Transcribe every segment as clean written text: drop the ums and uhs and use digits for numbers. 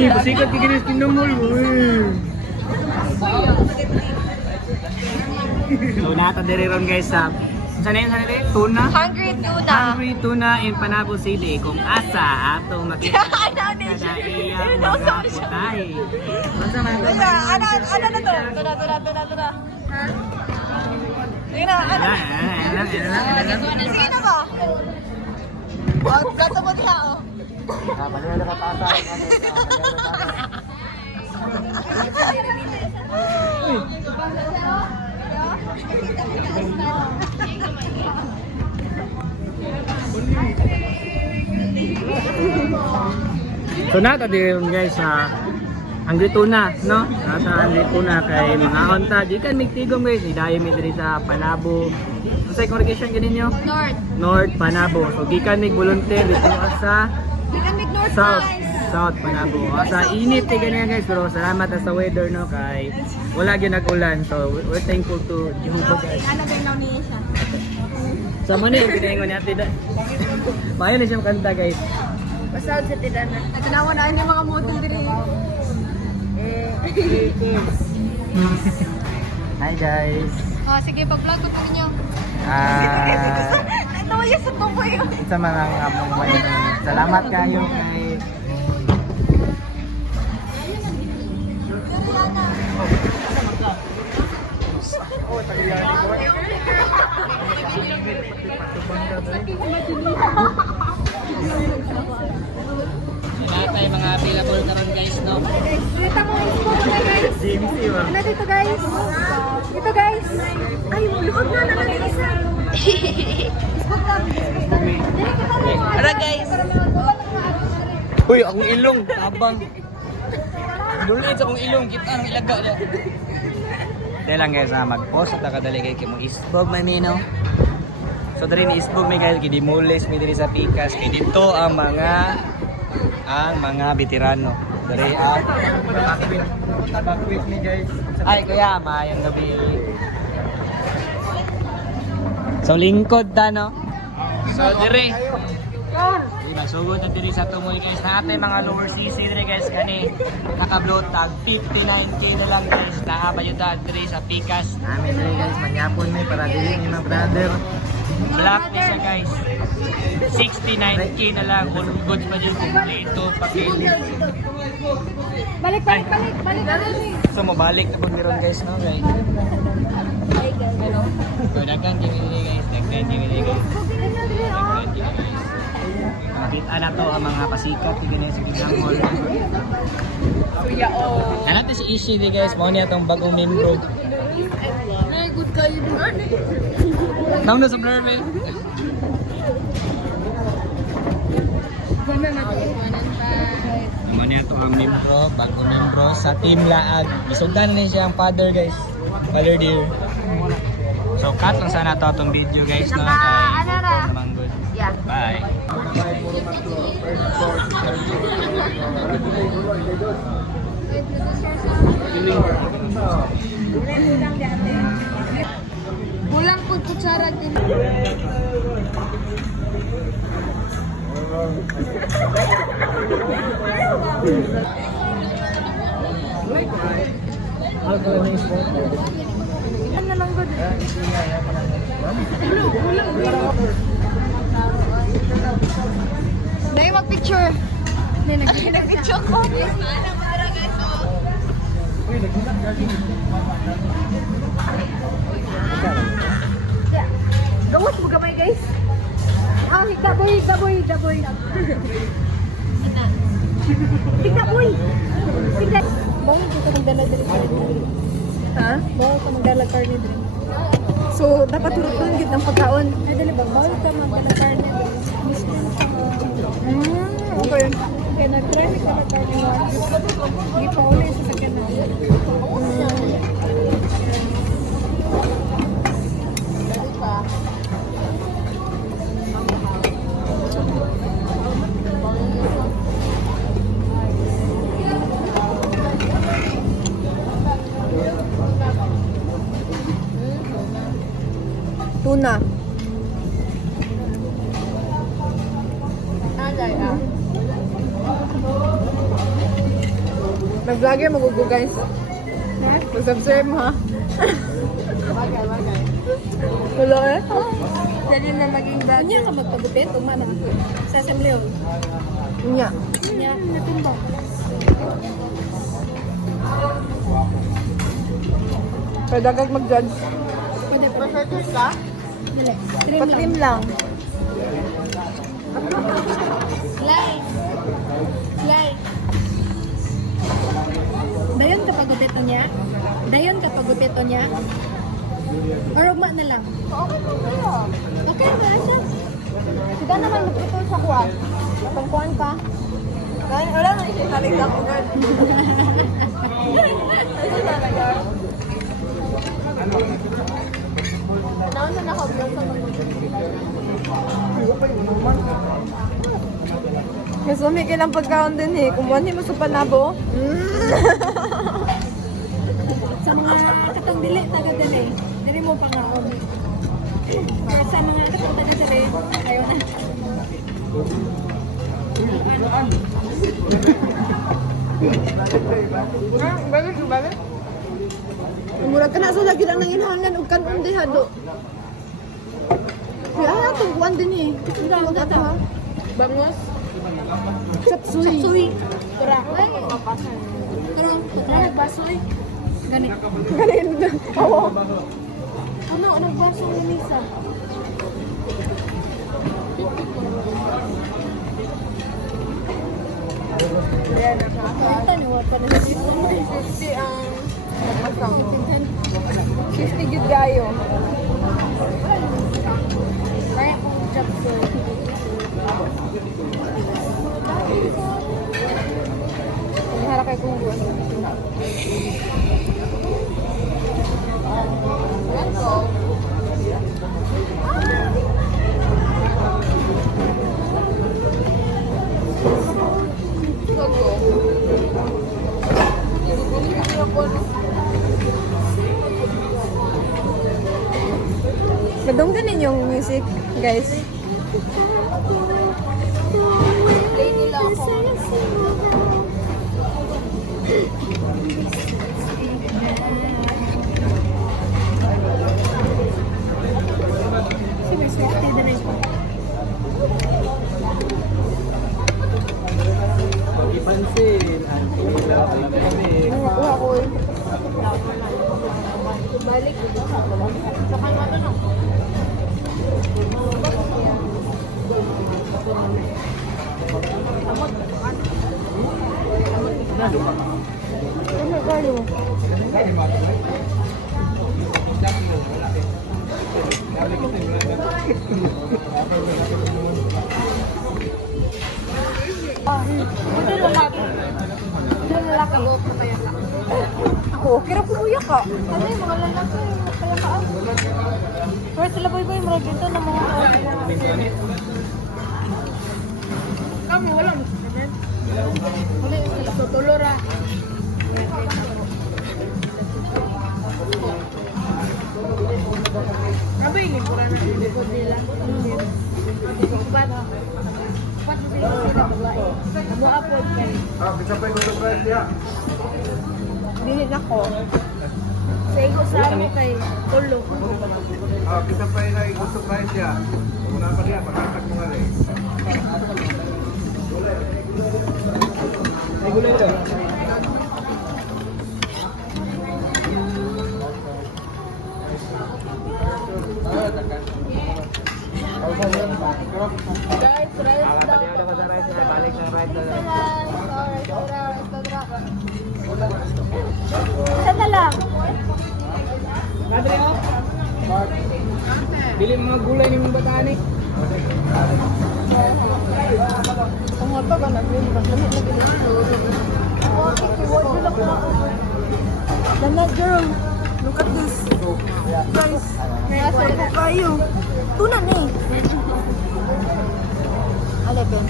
Sikat ka ginis pinamol. So nata diri ron guys sa sana tuna. Hungry tuna. Hungry tuna in Panabo City kung asa ato makita kada iyang mga putahe. Basta man ito. Ano na to? Tuna. Ha? Ina, ano? Sino ba? Gato mo diha, oh. Baliw na kapasa. So nata din guys sa Hungry Tuna, no? Nasa Hungry Tuna kay mga onta. Di kan migtigom guys, idayo mi diri sa Panabo. Sa congregation ganin nyo? North Panabo. So gikan mig volunteer dito sa South Panabo. Sa init kay ganyan guys, pero salamat sa weather no kay wala gyud nag-ulan. So we're thankful to Jehovah guys. Ano ginaw niya siya? Sa man yung pinaingon natin. Mayo na siyang kanta guys. Pasawad sa tidana. Nagkanawa na yung mga motor diri. Hi guys. Sige, pag-vlog ko pa ninyo. Ito yung sa tubo yun. Sa mga among way. Salamat kayo kay Natay mga available karon guys no. Dito mo guys. GMC ba? Ano dito guys? Dito guys. Ay, lukod na naman yung isa. Tara guys. Uy, akong ilong, tabang. Dulit sa akong ilong, kita ang ilaga niya. Dahil lang guys, mag-post at nakadali kayo kay mong isbog may minaw. So dari ni isbog may guys, kidimulis may diri sa pikas. Kaya dito ang mga veterano. Dari tabakwit ni guys. Ay kuya, maayong gabi. So lingkod ta no. So dire. Sugod na diri sa tumoy guys. Naatay mga lower CC dire guys kani naka-blow tag 59k na lang guys. Nakabayutan diri sa pikas. Namin dire guys, manyapon may para dili ni mga brother. Black na siya guys. 69k na lang. All goods pa dyan kompleto. Balik. So mabalik na po meron guys no guys. So dagan gini guys. Nakita na to ang mga pasikat ni Ganes sa Gidang Mall. Kuya oh. Ano to si Ishi di guys, mo niya tong bagong membro. Ay, good kayo doon. Nauna sa blur ba? Mo niya to ang membro, bagong membro sa Team Laag. Isugdan na siya ang father guys. Father dear. So cut lang sana to itong video guys no. Ano na? Good. Yeah. Bye. Kulang po kutsara din. Ano lang good? Dahil mag-picture. Nag-picture ko. Gawas mo gamay guys. Higda boy. Higda boy. Bawal dito magdala dito. Ha? Bawal ka magdala karne dito. So, dapat turutun gid ng pagkaon. Ay, dali ba? Bawal ka magdala karne dito. Okay. Kaya nag-try ka na karne mo. Hindi pa uli sa sakyan na. Tuna. Agay ah. Nag-vlogger magugo guys. Mag-subscribe mo ha. Wala eh. Dali na maging bag. Kanya ka magpagupit o mana? Sa assembly o? Nya. Kanya. Natimba. Pwede kag mag-judge. Pwede pa. Perfect ka? Dili. Patrim lang. Slide. Slide. Dayon ka pagupit o niya? Dayon ka pagupit o niya? Or ugma na lang? Okay ba siya? Sida naman magputol sa kuwan. Matangkuhan ka. Kaya wala na siya talaga ko girl. Naon na nakablog sa mga. Kasi may kailang pagkaon din eh. Kumuha mo sa panabo. Sa mga katong dili taga dili, dili mo pangaon. Pero sa mga katong taga dili, ayaw na. Balik. Murag ka na sa lagi lang nang inhangan o kanon di hado. Kaya itong kuwan din eh. Ito ha. Bangos. Chapsuy. Suwi. Tura. Ay. Pero, tura nagbasoy. Ganit. Ganin. Oo. Ano, nagbaso ni Lisa? Ayan, Ito, niwa pa na sa Lisa. 50 ang masang. 50 gud gayo. Kaya kung chapsoy. Harap kay kung buwan. Madunggan yung music, guys. Play nila ako. Si Miss Wati dili. Ipansin, ang kinilaw ay lamig. Nakuha ko eh. Balik. Saka ano no? Ano kayo? Ako, kira pumuya ka. Ano yung mga lalaki, kaya ka. Pero sila boy mga dito na mga Kamu, wala mo sa wala yung sila. Tutulora. Abay, hindi ko rin ang likod nila. Upat mo sila babae. Nag-upload kayo. Bisa pa yung surprise niya. dili na ko. Sa iko sa ako kay Tulo. Bisa pa yung surprise niya. Una pa niya, pagkatak mo nga rin. Ay, gulay ito. Guys, rice Ada daw. ko sa rice na balik ng rice na. Isa na lang. Madre mo. Bili mga gulay ni mong batani. Ang nga ba nag-win ba? Dana girl, look at this. Guys, may asal po kayo. Tuna na eh. Aleben.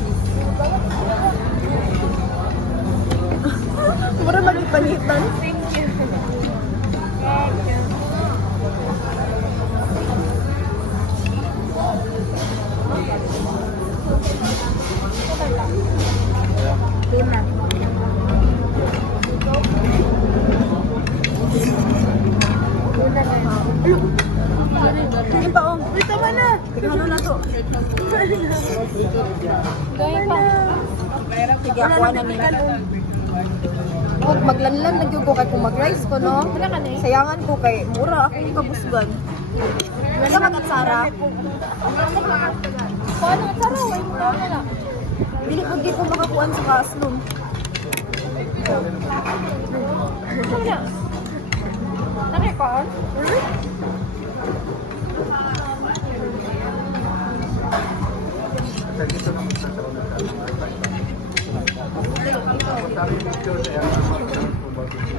Mura magpanitan. Thank you. Tuna. sige ako na ni. Huwag maglanlan lagi ko kay kung mag-rice ko no. Sayangan ko kay mura ako ni kabusgan. Wala ka Sara. Paano ka Sara? Why mo na? Dili ko di ko makakuan sa kaslum. Ano na? Nakikon?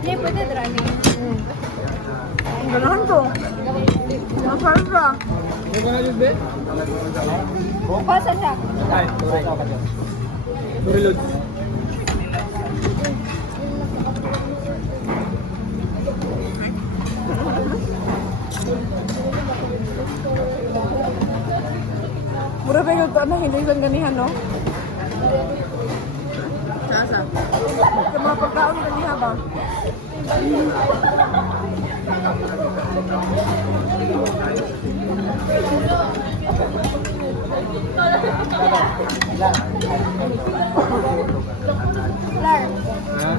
Hindi, pwede driving. Ganahan ko. Masarap siya. Ano ka na yun, be? Pasa siya. Ay, reload. Mura ba yung na hindi yung ganihan no? Sasa. Sa mga pagkaon ganihan ba? Flar. Ha?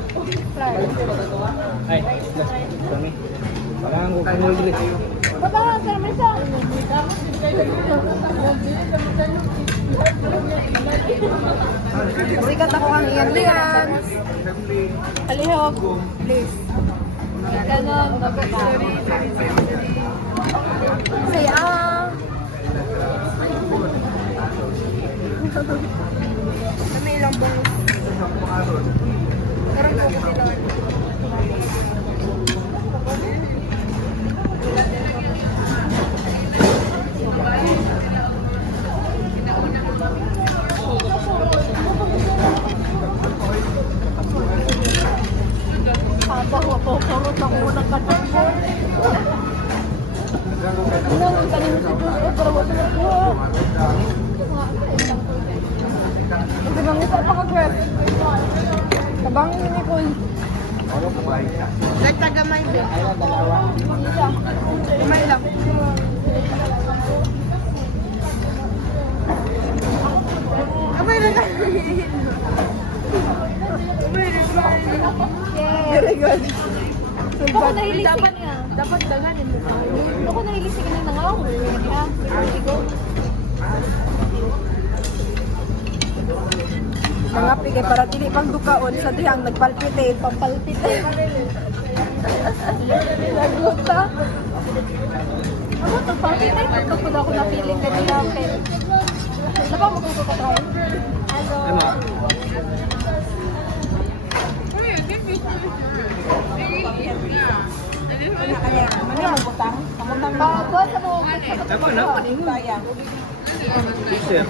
Flar. Ay, kami. Parang ko kayo ulit. Baba ka sa mesa. Sikat ako ang iyan-iyan. Halihog. Please. Ganon. Saya. May ilang bonus. Karang ko sila. Papa ko po. Kurot ako unang katapon. Ano ang kanina sa Diyos? Pero wala na po. Ito bang isa pa ka-grab? Tabang ni Nicole. Nagtagamay ba? Gamay lang. Abay na ka. Very good. Ako nahilig sa kanya. Dapat danganin mo. Ako nahilig sa kanya na nga ako. Ha? Ikaw? Mga pigay para dili pang dukaon sa dihang nagpalpitate, pampalpitate. Naguta. Ako ito pa. Pagpagpag ako napiling na niya. Ano ba magkukuha ka tayo? Ano? Ano ang butang? Kamutang ba? Bago sa mga Ako na. Kaya. Teacher.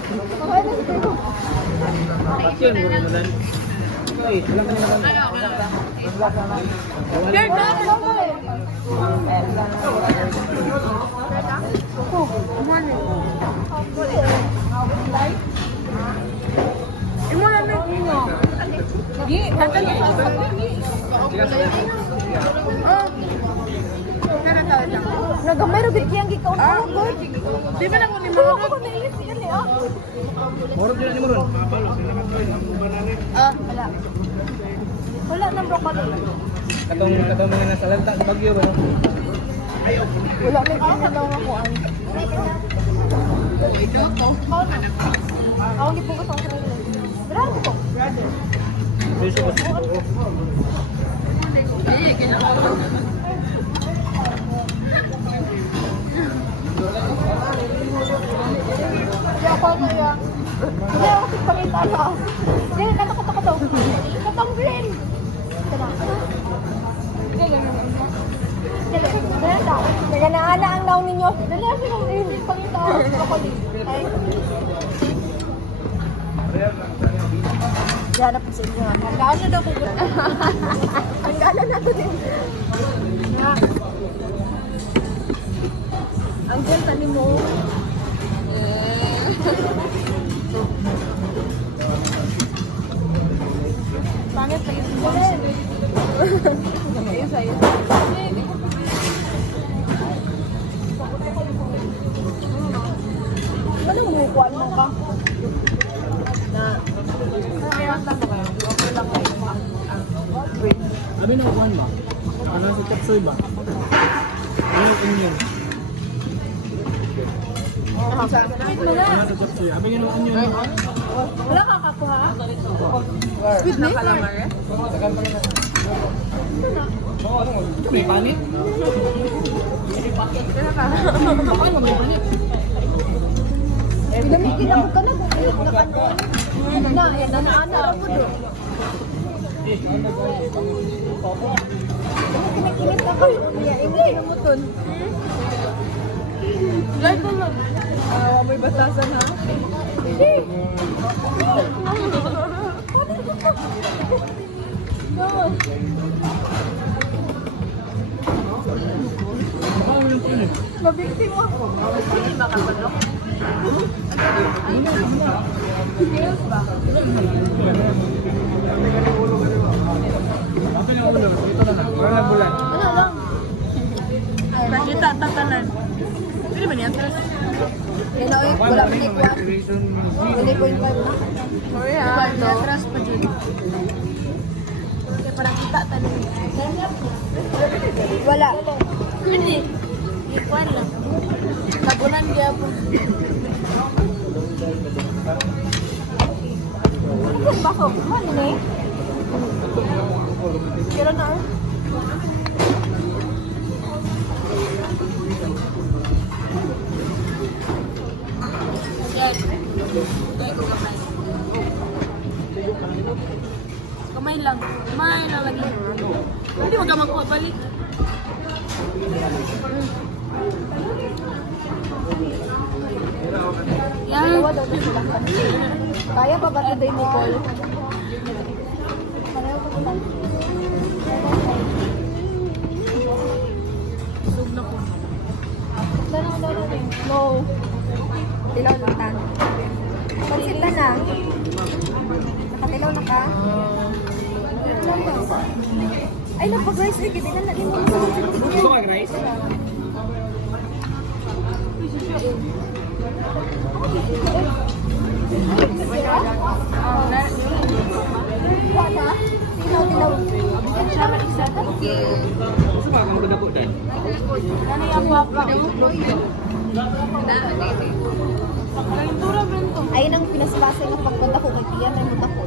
Teacher, mura mo lang. Ay, wala ka naman. You're not Imo na may ino. Gi, katan ko. Oh. Kana taon lang. Nagamay ro gid kiyang gikaon ako good. Di ba nang ni Pero mga ako nailis yan eh ah. Mura din ni mo ron. Wala. Wala nang broccoli. Katong mga nasa lanta sa Bagyo ba no? wala may kinalaw ako an. Ako gipugas ako sa kanila. Bravo ko. Beso ko sa buko. Hindi ako kaya. Hindi ako si pangita ka. Hindi, katakot daw. Katong green. Naganaana ang daw ninyo. Dali ako ng green. Pangita. Broccoli. Ay. Hanap sa inyo. Magkano daw ko. Ang gala na to din. Ang ganda ni mo. Pangit sa isip. Ayos, ayos. Anong mukuan mo ka? Na, Kaya lang ba kayo? Sabi ng kuhan ba? Ano si Chapsoy ba? Ano yung onion? Ano si Chapsoy? Sabi nga ng onion. Wala ka kakuha? With me? May panit? Bakit mo may panit? Gamitin ako ka na. Nanaana ako doon. Kinikinit ako. Hindi, namuton. Like ko lang. May batasan ha? Mabiktim ako. Hindi makabalok. Sabi ng ulo, ito na lang. Wala na bulan. Ano lang? Nakita, tatalan. Pwede ba niya? Wala pa ni Kwan. 1.5 na. Sorry ha. Atras pa dyan. Kaya parang kita tanong. Wala. Hindi. Ikuan lang. Tabunan dia po. Kung bako, man ni. Pero na. Yes. Kamay lang. Kamay lang lagi. Hindi mo ka makuha balik. Yan. Dalawa daw ito sila. Kaya pa ba today, Nicole? Pareho pa sila. Sug na po. Dalawa. No. Tilaw lang ta. Pansit na na. Nakatilaw na ka? Ay, napag-rice rig. Hindi na natin mo sa Gusto ka rice? Wala. Tilaw. Gusto ka kang dako dan? Ano yung papa? Kalintura ba ito? Ay, nang pinaspasa ng pagpunta ko kay Tia, may muta ko.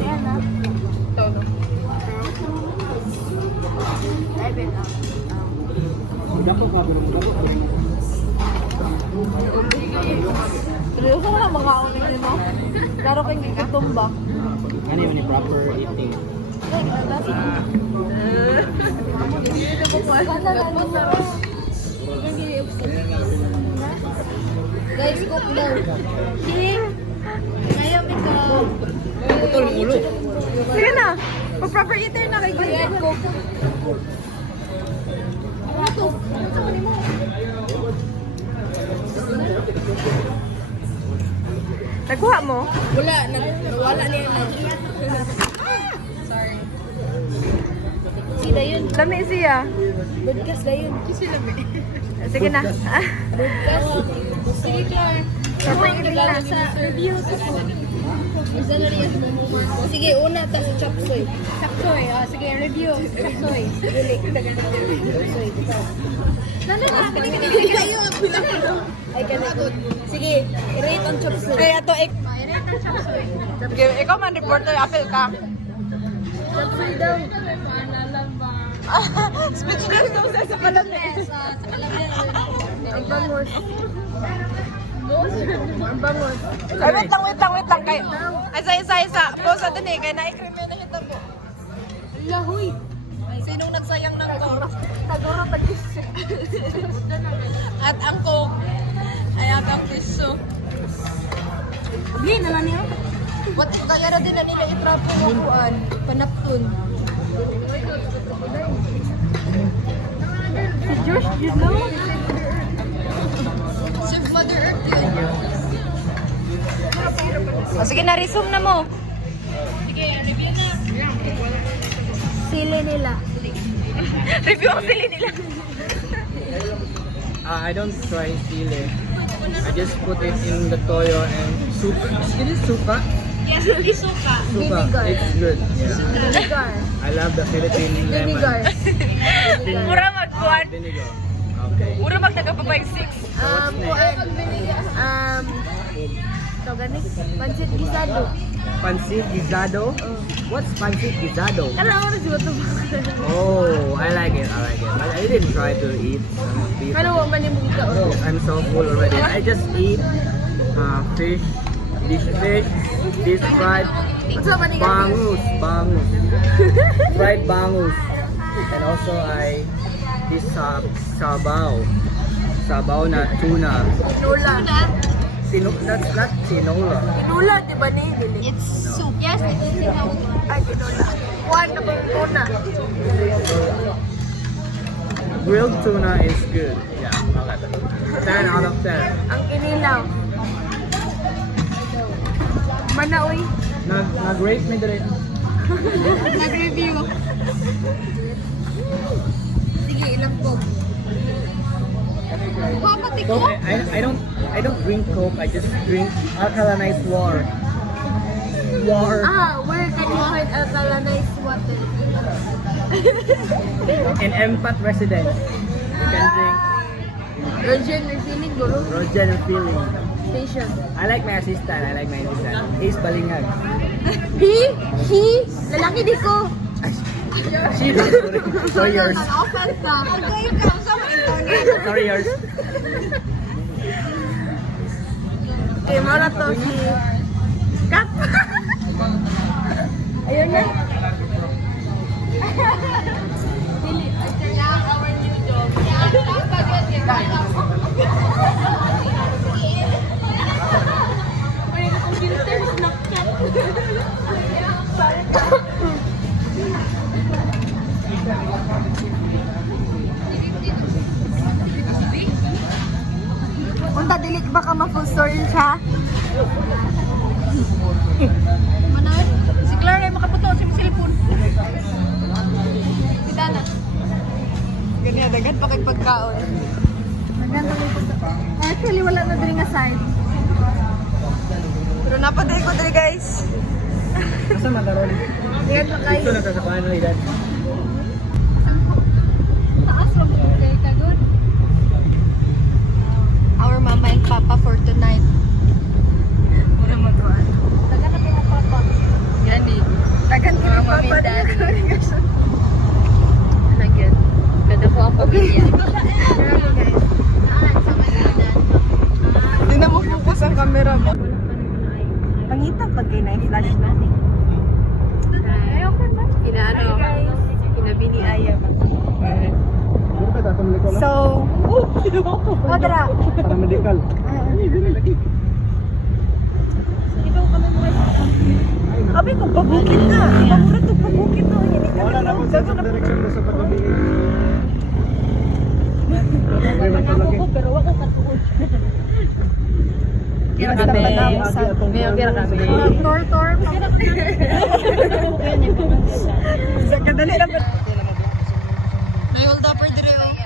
Yan na. Dako ka ba? Seryoso ka na mga unin mo? Laro kayong gigutumba. Ano yung proper eating? Guys, cook daw. Ngayon ito. Putol ng ulo. Sige na. Pag-proper eater na kay Guys, cook. Ano to? Nagkuha mo? Wala niya na. Sorry. Sida yun. Lami siya. Broadcast na yun. Sige na. Sige, Clark. Proper eater na. Sa review to po. Sige, una ta sa chapsoy. Chapsoy, sige, review. Chapsoy. Chapsoy. Kayo ang bilang. Ay, ganito. Sige, i-rate ang chapsoy. Ay, ato, I-rate ang chapsoy. ikaw man reporter, apel ka. Chapsoy daw. Speechless daw sa palami. Ang bangos. Ang bangos. Ay, wait lang. Kay, isa. Posa din eh, kaya na-krimen na hita po. Lahoy. Sinong nagsayang ng coke? Nagoro tagis. At ang coke ay atang piso. Bili na lang niya. What kaya na din na nila itrapo ng kuan, panaptun. Si Josh, you know? Chef Mother Earth yun. O sige na, resume na mo. Sige, review na. Sili nila. Review ang sili nila. I don't try sili. I just put it in the toyo and soup. It is suka. Yes, hindi suka. Suka. It's good. Yeah. Vinegar. I love the Philippine lemon. Vinegar. Mura magkuhan. Vinegar. Okay. Mura magtagapabay 6. Toganik, pancit gisado. Pancit guisado? What's pancit guisado? Kala ko na siya ito. Oh, I like it. But I didn't try to eat beef. Kala ko man yung buka. No, I'm so full already. I just eat fish, this fried What's up, maniga? bangus, fried bangus, and also this sabaw na tuna. Nula. That's not tinola. Nula, di ba ni? It's soup. Yes, it is. Ay, nula. Kuhan na ba tuna? Grilled tuna is good. Yeah, okay. 10 out of 10. Ang kinilaw. Manaoy. Nag-rate me direct. Nag-review. Sige, ilang po. Papati ko? Coke, I don't drink Coke. I just drink alkalinized water. Where can you find alkalinized water? In Empat residence, you can drink Rogen refilling, guru. Roger Filling. Station. I like my assistant. Ace Balingag. He, lalaki di ko. She sorry yours. Offense na. Pagkayo ka, sa mga internet. Sorry yours. Okay, mara to si Kat. Ayun na. Unta dili ba ka ma-full story siya? Manoy? Si Clara ay makaputo sa cellphone. Si Dana. Ganyan, dagan pa kay pagkaon. Maganda mo Actually, wala na diri nga side. Pero napaday ko diri guys. Asa madaron? Yan na guys. Ito na sa paano ilan? Taas lang mo kay kagod. Our mama and papa for tonight. Mura magkuhan. Tagan na kay papa. Yan eh. Tagan kay papa and daddy. Lagyan. Kada ko ang pamilya. Grabe guys. Hindi na mo focus ang camera mo. Pangita pag kayo na-flash na. Inaano? Inabini ayam. So, Odra. Para medical. Abi ko pabukit na. Pamura to pabukit na. Wala na po sa direction ko sa pagkabi. Pero wako katuod. Kira kami. Kira kami. Tor. Sa kadali lang. May hold upper dire oh.